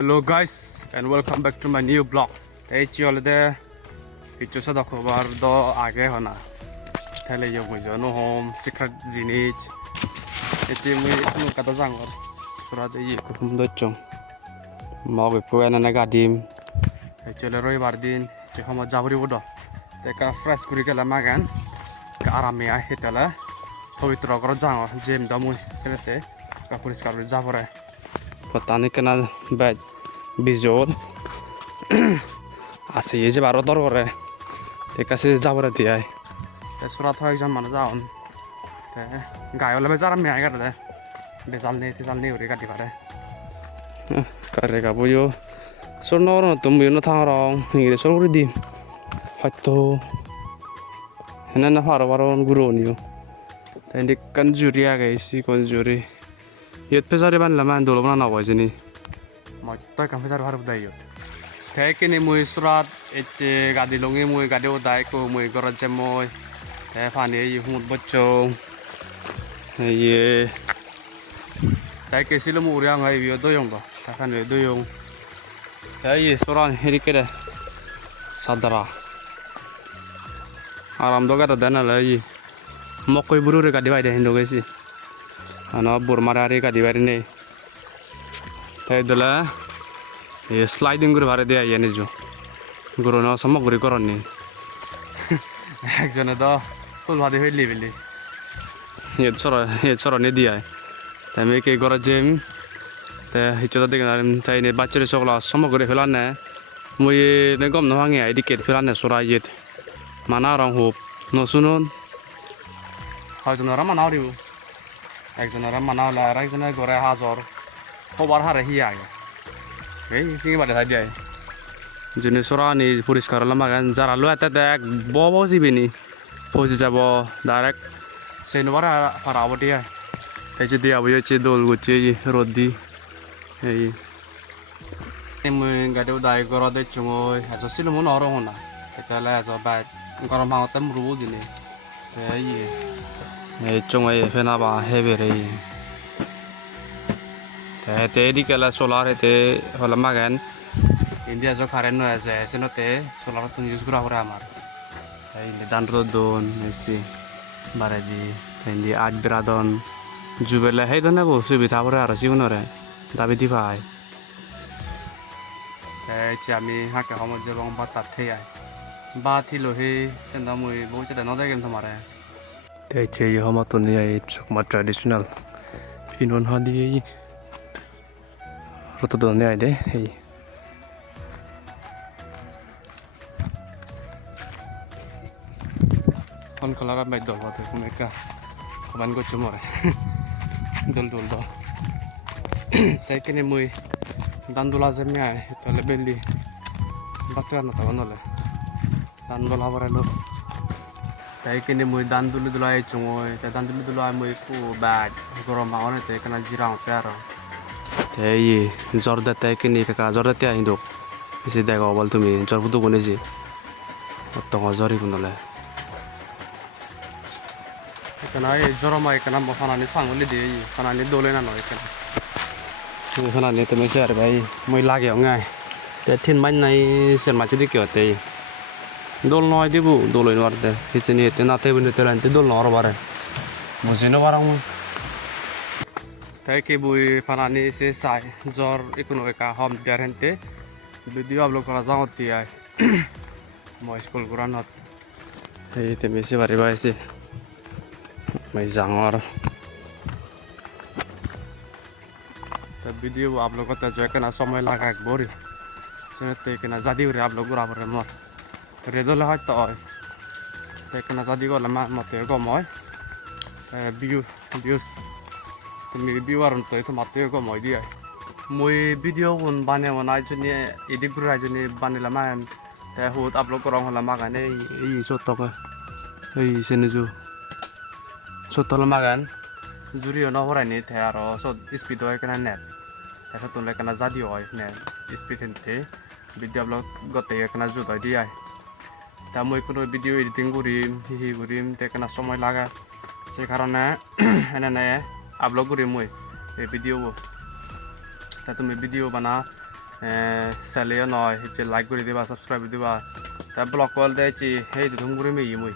Hello guys and welcome back to my new blog. Hey chiolde itu sa dakhobar do age hona. Thale yo mujo no home secret jinich. Echi mui nu kata jangor. Surat ye kum do chong. Mo be puena na gadim. Chole roi bardin che homo jabri bodo. Te ka fresh kuri kala magan. Ka arame a hetala. Pavitra kor jangor jem da mui selete ka puriskar jabore. पता नहीं कितना batch बिजोर आसे ये जे बारो दर करे ते कैसे जाबर दिया है ते सुरा था एग्जाम मन जाओ ते गायोले में जरा में आएगा ते बेचाल नहीं हो रही गाड़ी बारे करेगा वो यो सुनो ना तुम यो ना था रहा इंग्लिश और दी हत्तो है ना फारो फारो गुरु नहीं हो ते इंडिक कंजूरी आ गई इसी कंजूरी ये पेज़ारे बन लम्हा दोलो बना नवाज़ नहीं मौत कम पेज़ार बाहर बताइयो थे कि नहीं मुझे सुरात इच्चे गाड़ी लोगे मुझे गाड़ी उदाई को मुझे गरज मोय थे फाने ये हुट बच्चों ये थे कैसे लो मुझे आंगा ये दो योंगा थे खाने दो योंग थे ये सुरात हेरी करे सादरा आराम दो का तो देना ले ये मौके बुरु रे गाड़ी वाइडे हिंदू कैसी ana burmarari ka dibari nei tai dala e sliding guru bhare dia yani jo guru na samaguri koroni ekjone do tul bhade hoili bili ye choro ne dia tai me ke gora jem ta hichoda degnarim tai ne bachare sogla samaguri helane mui ne gom no hangi idicate helane sura yet mana rang hop no sunon hajonora manariu একজনের মানাওলা আর একজনের ঘরে হাজর খবর হারে হিয়া এই সিঙ্গি বাড়ি থাই দিয়ে যিনি সরানি পরিষ্কার হলাম যারা লো এতে দেখ বব যাবিনি পৌঁছে যাব ডাইরেক্ট সেই নবার হারাবো দিয়ে এই যে দিয়ে আবি হচ্ছে দোল গুছি রোদ দি এই মুই গাড়ি উদাই করা দেখছো মই এসো ছিল মন অর হনা তাহলে এসো বাই গরম হাওয়াতে মরবো দিনে এই চঙাই ফেনা বা হেবেরে তে দি কেলা সোলার হেতে হলা মাগান ইন্ডিয়া জো কারেন্ট নয় আছে সেনতে সোলার তো ইউজ করা করে আমার এই দান্ডো দন এসি বারেজি ইন্ডি আট বিরাদন জুবেলা হে দনে বো সুবিধা করে আর সিগুনরে দাবি দি ভাই এই যে আমি হাকে সমজ রং বা তাতে আই বা থিলো হে সেন্দা মই বহুত যেটা নদে গেম তোমারে ते चे ये हम तो नहीं आये चुकमा ट्रेडिशनल फिनोन हादी ये रोतो दोने आये दे ये कौन कलर में दो बात है कुमेका कमान को चुमोरे दल दल दो ते किने मुई दांडुला जमे आये तो लेबेली बात करना था वनोले दांडुला बरेलो তাই কিনে মই দান দুলি দুলাই চঙয় তে দান দুলি দুলাই মই কো বাদ গরম মাওনে তে কানা জিরাও পেয়ার তেই জর্দা তাই কিনে কাকা জর্দা তে আইন্দো এসে দেখো বল তুমি জরবুতো বনেছি তো জরি গুনলে কানা এই জরমাই কানা মখানানি সাংলি দি কানানি দলে না নয় কানা কানানি তুমি স্যার ভাই মই লাগে ngay তে থিন মান নাই সের মাছি দি কিওতে dol noy dibu doloin warde kitcheni ete na tebun ete lante dol nor bare bujino barang mu tai ke bui fanani se sai jor ikuno ka hom derente video upload kora jangoti ai mo school kuranot ei te mesi bare baise mai jangor ta video upload korte joy kana সময় লাগা একবারই সেতে কেনা জাদি করে upload করা পরে মর রেদলে হয়তো হয় সেখানে যদি গেলে মতে কম হয় তুমি ভিউয়ার তো মাতে কম হয় দিয়ে মই ভিডিও কোন বানাবো না জন্য এডিট করে জন্য বানালাম হুত আপলোড করা হলাম মাগান এই সত্যকে এই সেনেজু সত্যল মাগান জুড়িও না হরাইনি আর সব স্পিড হয় কেন নেট এখন তোলে কেন জাদি হয় নেট স্পিড হেনতে ভিডিও আপলোড গতে কেন জুত হয় দিয়ে তা মই কোনো ভিডিও এডিটিং করিম হিহি করিম তে কেনা সময় লাগা সেই কারণে এনে আপলোড করিম মই এই ভিডিও তা তুমি ভিডিও বানা চালিও নয় যে লাইক করে দিবা সাবস্ক্রাইব দিবা তা ব্লক কল দিয়েছি সেই ধুম করে মেয়ে মই